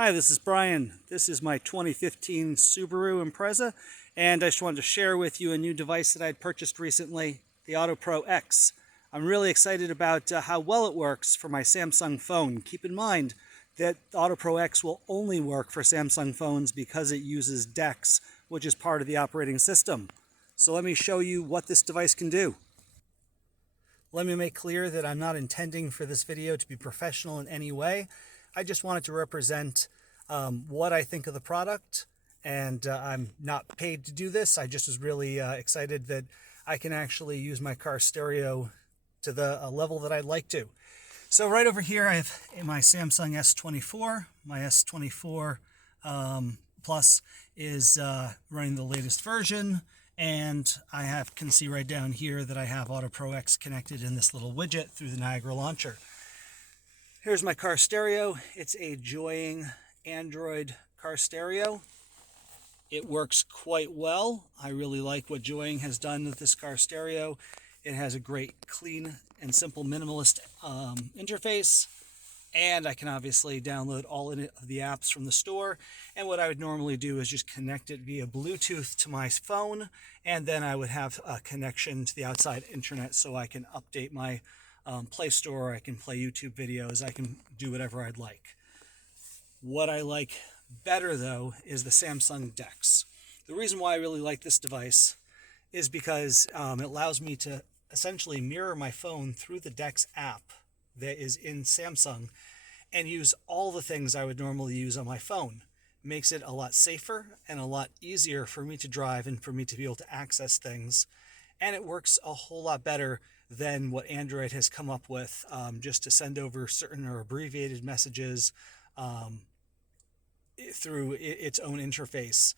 Hi, this is Brian. This is my 2015 Subaru Impreza, and I just wanted to share with you a new device that I'd purchased recently, the Autopro X. I'm really excited about how well it works for my Samsung phone. Keep in mind that the Autopro X will only work for Samsung phones because it uses DEX, which is part of the operating system. So let me show you what this device can do. Let me make clear that I'm not intending for this video to be professional in any way. I just wanted to represent what I think of the product, and I'm not paid to do this. I just was really excited that I can actually use my car stereo to the level that I'd like to. So right over here I have my Samsung S24. My S24 Plus is running the latest version. And I can see right down here that I have Autopro X connected in this little widget through the Niagara launcher. Here's my car stereo. It's a Joying Android car stereo. It works quite well. I really like what Joying has done with this car stereo. It has a great, clean, and simple minimalist interface. And I can obviously download all of the apps from the store. And what I would normally do is just connect it via Bluetooth to my phone, and then I would have a connection to the outside internet so I can update my Play Store, I can play YouTube videos, I can do whatever I'd like. What I like better, though, is the Samsung DEX. The reason why I really like this device is because it allows me to essentially mirror my phone through the DEX app that is in Samsung and use all the things I would normally use on my phone. It makes it a lot safer and a lot easier for me to drive and for me to be able to access things. And it works a whole lot better than what Android has come up with just to send over certain or abbreviated messages through its own interface.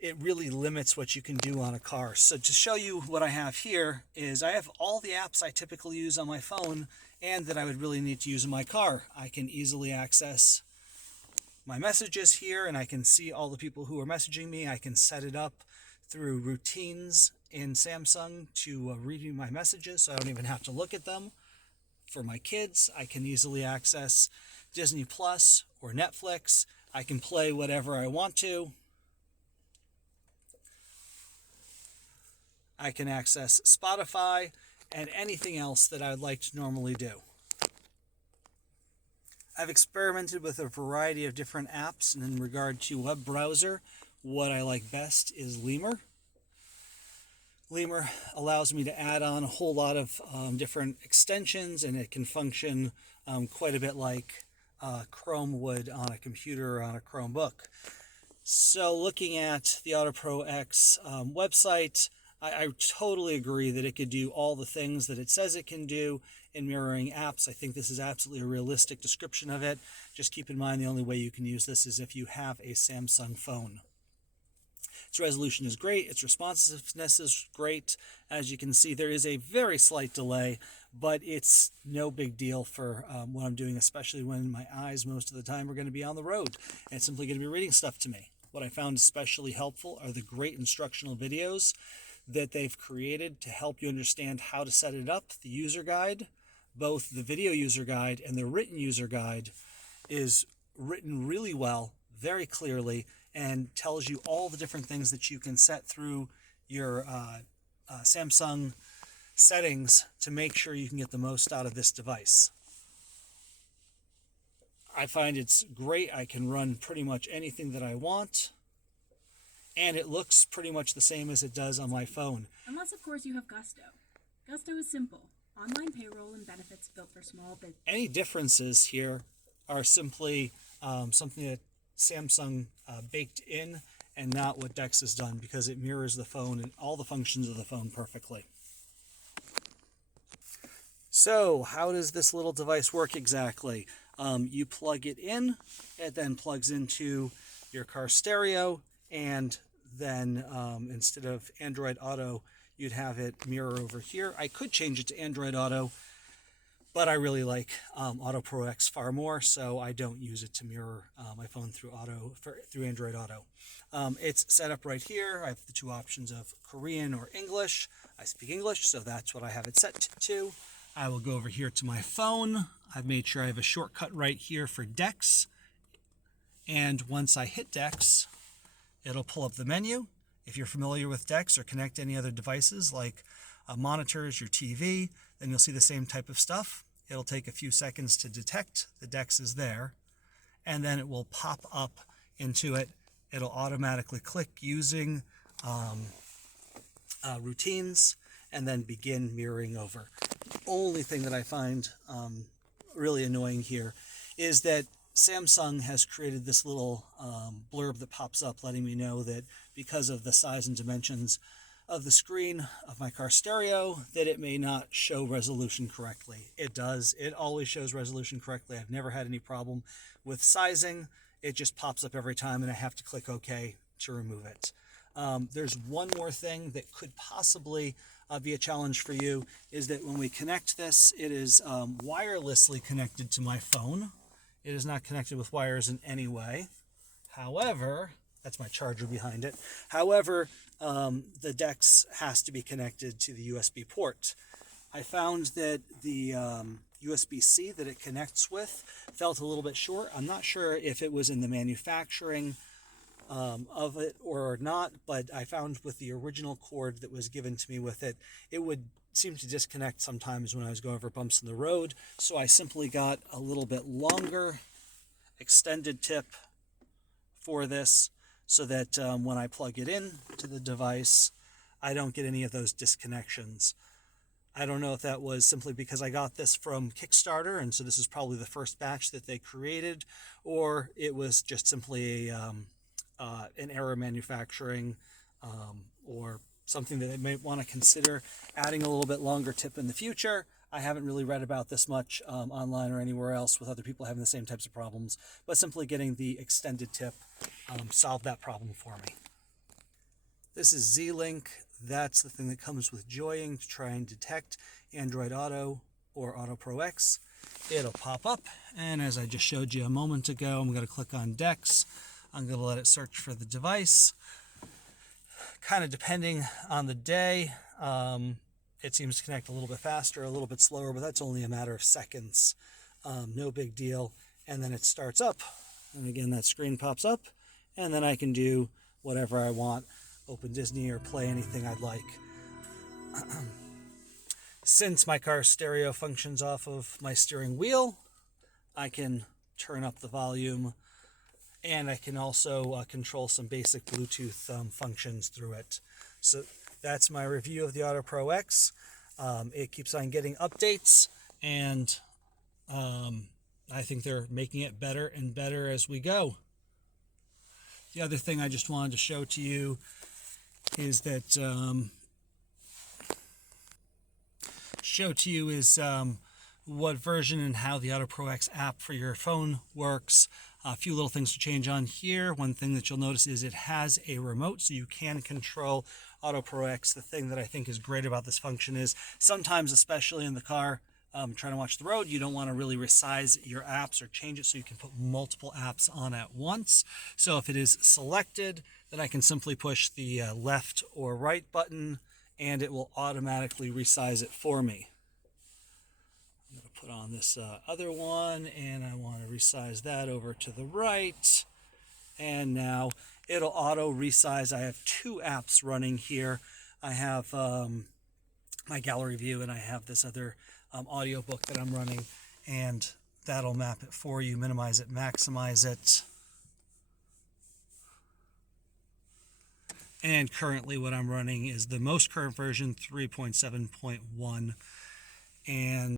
It really limits what you can do on a car. So to show you what I have here is I have all the apps I typically use on my phone and that I would really need to use in my car. I can easily access my messages here, and I can see all the people who are messaging me. I can set it up through routines in Samsung to read me my messages, so I don't even have to look at them. For my kids, I can easily access Disney Plus or Netflix. I can play whatever I want to. I can access Spotify and anything else that I would like to normally do. I've experimented with a variety of different apps, and in regard to web browser, what I like best is Lemur. Lemur allows me to add on a whole lot of different extensions, and it can function quite a bit like Chrome would on a computer or on a Chromebook. So looking at the Autopro X website, I totally agree that it could do all the things that it says it can do in mirroring apps. I think this is absolutely a realistic description of it. Just keep in mind the only way you can use this is if you have a Samsung phone. Its resolution is great. Its responsiveness is great. As you can see, there is a very slight delay, but it's no big deal for what I'm doing, especially when my eyes most of the time are going to be on the road and it's simply going to be reading stuff to me. What I found especially helpful are the great instructional videos that they've created to help you understand how to set it up. The user guide, both the video user guide and the written user guide, is written really well, very clearly, and tells you all the different things that you can set through your Samsung settings to make sure you can get the most out of this device. I find it's great. I can run pretty much anything that I want, and it looks pretty much the same as it does on my phone. Unless, of course, you have Gusto. Gusto is simple. Online payroll and benefits built for small business. Any differences here are simply something that Samsung baked in and not what DEX has done, because it mirrors the phone and all the functions of the phone perfectly. So how does this little device work exactly? You plug it in, it then plugs into your car stereo, and then instead of Android Auto, you'd have it mirror over here. I could change it to Android Auto, but I really like Autopro X far more, so I don't use it to mirror my phone through Android Auto. It's set up right here. I have the two options of Korean or English. I speak English, so that's what I have it set to. I will go over here to my phone. I've made sure I have a shortcut right here for DEX. And once I hit DEX, it'll pull up the menu. If you're familiar with DEX or connect any other devices like monitors, your TV, then you'll see the same type of stuff. It'll take a few seconds to detect the DEX is there, and then it will pop up into it. It'll automatically click using routines and then begin mirroring over. The only thing that I find really annoying here is that Samsung has created this little blurb that pops up letting me know that because of the size and dimensions of the screen of my car stereo, that it may not show resolution correctly. It does. It always shows resolution correctly. I've never had any problem with sizing. It just pops up every time and I have to click OK to remove it. There's one more thing that could possibly be a challenge for you, is that when we connect this, it is wirelessly connected to my phone. It is not connected with wires in any way. However, that's my charger behind it. However, the DEX has to be connected to the USB port. I found that the USB-C that it connects with felt a little bit short. I'm not sure if it was in the manufacturing of it or not, but I found with the original cord that was given to me with it, it would seem to disconnect sometimes when I was going over bumps in the road. So I simply got a little bit longer extended tip for this so that when I plug it in to the device, I don't get any of those disconnections. I don't know if that was simply because I got this from Kickstarter, and so this is probably the first batch that they created, or it was just simply an error manufacturing or something that they may want to consider adding a little bit longer tip in the future. I haven't really read about this much online or anywhere else with other people having the same types of problems, but simply getting the extended tip solved that problem for me. This is Z-Link. That's the thing that comes with joying to try and detect Android Auto or Autopro X. It'll pop up, and as I just showed you a moment ago, I'm going to click on DEX. I'm going to let it search for the device. Kind of depending on the day, it seems to connect a little bit faster, a little bit slower, but that's only a matter of seconds. No big deal. And then it starts up. And again, that screen pops up. And then I can do whatever I want. Open Disney or play anything I'd like. Since my car stereo functions off of my steering wheel, I can turn up the volume. And I can also control some basic Bluetooth functions through it. So that's my review of the Autopro X. It keeps on getting updates, and I think they're making it better and better as we go. The other thing I just wanted to show to you is that what version and how the Autopro X app for your phone works. A few little things to change on here. One thing that you'll notice is it has a remote, so you can control Autopro X. The thing that I think is great about this function is sometimes, especially in the car, trying to watch the road, you don't want to really resize your apps or change it so you can put multiple apps on at once. So if it is selected, then I can simply push the left or right button and it will automatically resize it for me. I'm going to put on this other one, and I want to resize that over to the right. And now it'll auto resize. I have two apps running here. I have my gallery view, and I have this other audiobook that I'm running, and that'll map it for you, minimize it, maximize it. And currently what I'm running is the most current version, 3.7.1, and